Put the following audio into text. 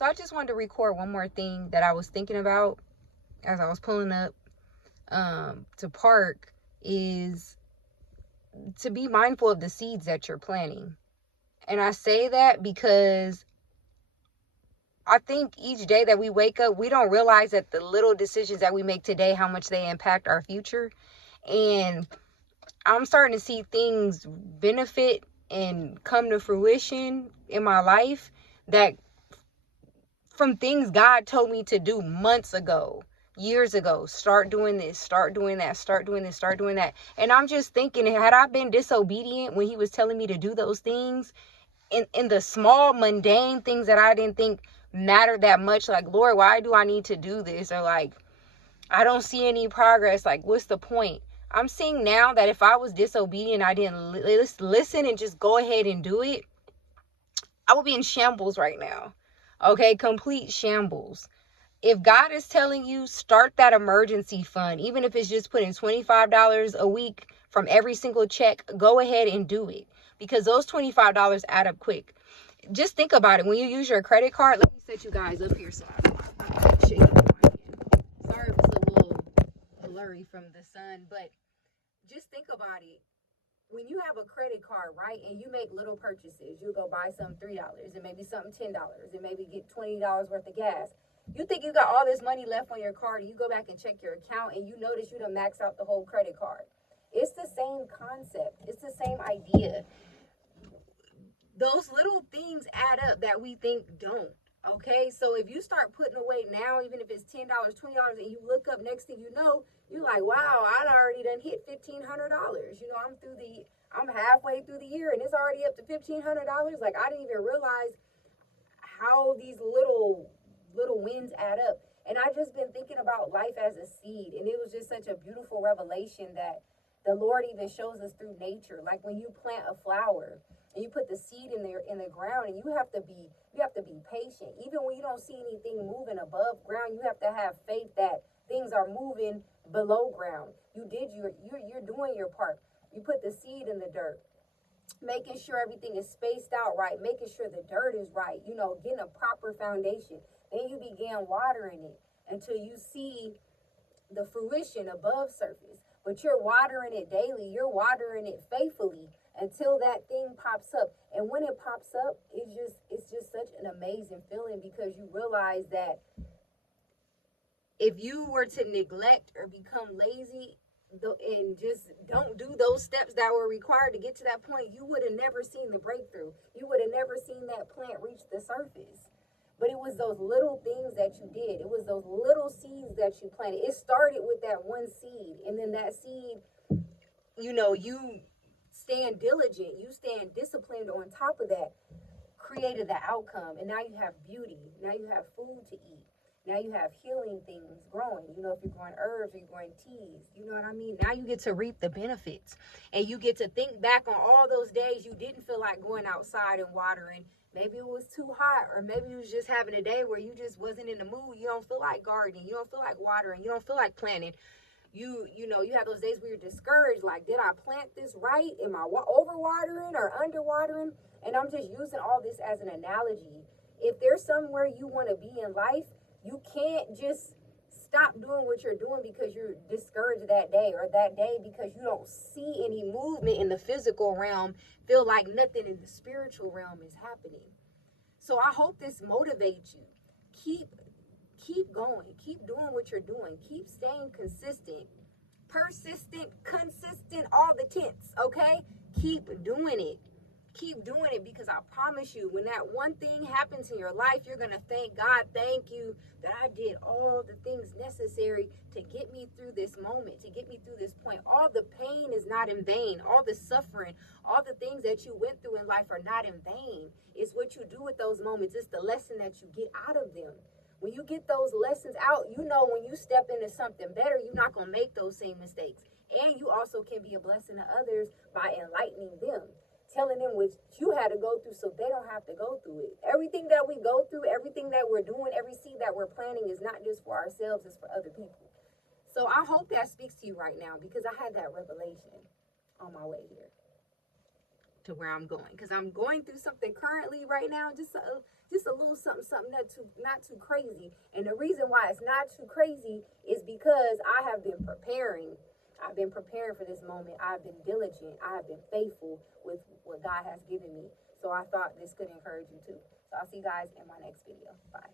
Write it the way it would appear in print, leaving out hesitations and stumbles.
So I just wanted to record one more thing that I was thinking about as I was pulling up to park, is to be mindful of the seeds that you're planting. And I say that because I think each day that we wake up, we don't realize that the little decisions that we make today, how much they impact our future. And I'm starting to see things benefit and come to fruition in my life that from things God told me to do months ago, years ago. Start doing this, start doing that, start doing this, start doing that. And I'm just thinking, had I been disobedient when he was telling me to do those things, in the small mundane things that I didn't think mattered that much, like, Lord, why do I need to do this? Or like, I don't see any progress. Like, what's the point? I'm seeing now that if I was disobedient, I didn't listen and just go ahead and do it, I would be in shambles right now. Okay, complete shambles. If God is telling you, start that emergency fund, even if it's just putting $25 a week from every single check, go ahead and do it, because those $25 add up quick. Just think about it. When you use your credit card, let me set you guys up here so I'm not shaking my hand. Sorry if it's a little blurry from the sun, but just think about it. When you have a credit card, right, and you make little purchases, you go buy some $3, and maybe something $10, and maybe get $20 worth of gas. You think you got all this money left on your card, and you go back and check your account, and you notice you done maxed out the whole credit card. It's the same concept. It's the same idea. Those little things add up that we think don't. Okay, so if you start putting away now, even if it's $10, $20, and you look up, next thing you know, you're like, wow, I already done hit $1,500. I'm halfway through the year and it's already up to $1,500. Like, I didn't even realize how these little wins add up. And I just been thinking about life as a seed, and it was just such a beautiful revelation that the Lord even shows us through nature. Like when you plant a flower and you put the seed in the ground, and you have to be patient. Even when you don't see anything moving above ground, you have to have faith that things are moving below ground. You're doing your part. You put the seed in the dirt, making sure everything is spaced out right, making sure the dirt is right, getting a proper foundation. Then you begin watering it until you see the fruition above surface. But you're watering it daily, you're watering it faithfully until that thing pops up. And when it pops up, it's just such an amazing feeling, because you realize that if you were to neglect or become lazy and just don't do those steps that were required to get to that point, you would have never seen the breakthrough. You would have never seen that plant reach the surface. But it was those little things that you did. It was those little seeds that you planted. It started with that one seed. And then that seed, you stand diligent, you stand disciplined on top of that, created the outcome. And now you have beauty. Now you have food to eat. Now you have healing things growing. If you're growing herbs or you're growing teas, you know what I mean? Now you get to reap the benefits. And you get to think back on all those days you didn't feel like going outside and watering. Maybe it was too hot, or maybe you was just having a day where you just wasn't in the mood. You don't feel like gardening. You don't feel like watering. You don't feel like planting. You have those days where you're discouraged. Like, did I plant this right? Am I overwatering or underwatering? And I'm just using all this as an analogy. If there's somewhere you want to be in life, you can't just stop doing what you're doing because you're discouraged that day, or that day because you don't see any movement in the physical realm, feel like nothing in the spiritual realm is happening. So I hope this motivates you. Keep going. Keep doing what you're doing. Keep staying consistent, persistent, consistent, all the tense, okay? Keep doing it. Keep doing it, because I promise you, when that one thing happens in your life, you're going to thank God. Thank you that I did all the things necessary to get me through this moment, to get me through this point. All the pain is not in vain. All the suffering, all the things that you went through in life are not in vain. It's what you do with those moments. It's the lesson that you get out of them. When you get those lessons out, when you step into something better, you're not going to make those same mistakes. And you also can be a blessing to others by enlightening them, telling them what you had to go through so they don't have to go through it. Everything that we go through, everything that we're doing, every seed that we're planting is not just for ourselves, it's for other people. So I hope that speaks to you right now, because I had that revelation on my way here. to where I'm going, because I'm going through something currently right now, just a little something not too crazy. And the reason why it's not too crazy is because I have been preparing. I've been preparing for this moment. I've been diligent. I've been faithful with what God has given me. So I thought this could encourage you too. So I'll see you guys in my next video. Bye.